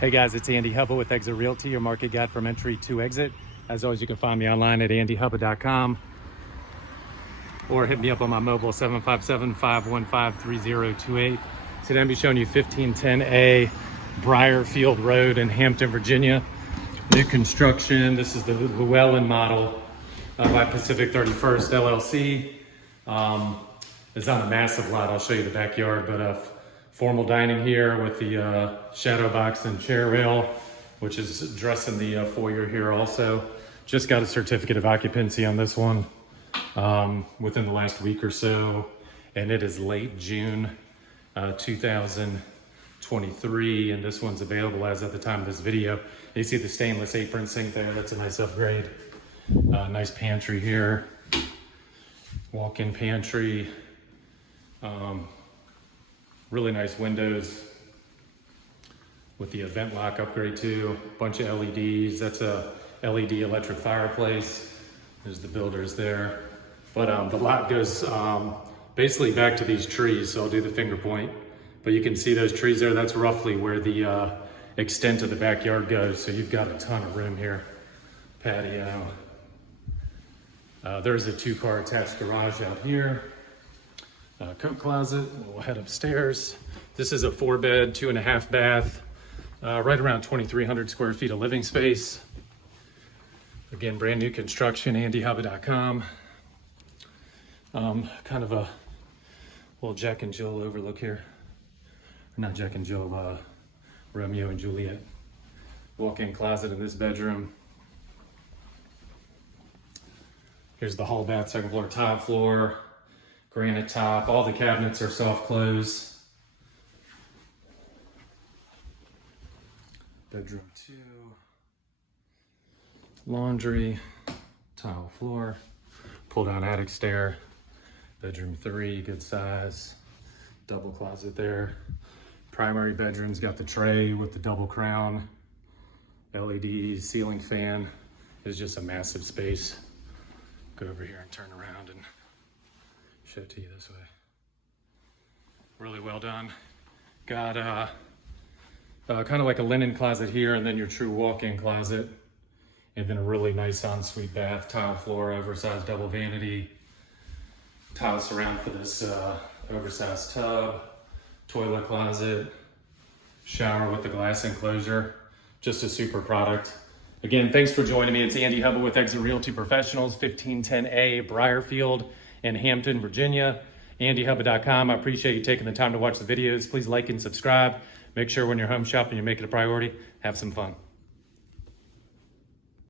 Hey guys, it's Andy Hubba with Exit Realty, your market guide from entry to exit. As always, you can find me online at andyhubba.com or hit me up on my mobile 757-515-3028. Today I'm be showing you 1510A Briarfield Road in Hampton, Virginia. New construction. This is the Llewellyn model by Pacific 31st LLC. It's on a massive lot. I'll show you the backyard, but formal dining here with the shadow box and chair rail, which is addressing the foyer here also. Just got a certificate of occupancy on this one within the last week or so, and it is late June 2023, and this one's available as of the time of this video. You see the stainless apron sink there. That's a nice upgrade. Nice pantry here, walk-in pantry. Really nice windows with the event lock upgrade too. Bunch of LEDs. That's a LED electric fireplace. There's the builders there. But the lot goes basically back to these trees. So I'll do the finger point. But you can see those trees there. That's roughly where the extent of the backyard goes. So you've got a ton of room here. Patio. There's a 2-car attached garage out here. Coat closet. We'll head upstairs. This is a 4-bed, 2.5 bath, right around 2,300 square feet of living space. Again, brand new construction, andyhubba.com. Kind of a little Jack and Jill overlook here. Not Jack and Jill, Romeo and Juliet. Walk-in closet in this bedroom. Here's the hall bath, second floor, tile floor, granite top. All the cabinets are soft close. Bedroom 2. Laundry, tile floor, pull down attic stair. Bedroom 3, good size. Double closet there. Primary bedroom's got the tray with the double crown. LED ceiling fan. It's just a massive space. Go over here and turn around and show it to you this way. Really well done. Got kind of like a linen closet here, and then your true walk-in closet, and then a really nice ensuite bath, tile floor, oversized double vanity, tile surround for this oversized tub, toilet closet, shower with the glass enclosure. Just a super product. Again, thanks for joining me. It's Andy Hubba with Exit Realty Professionals, 1510A Briarfield in Hampton, Virginia. AndyHubba.com. I appreciate you taking the time to watch the videos. Please like and subscribe. Make sure when you're home shopping, you make it a priority. Have some fun.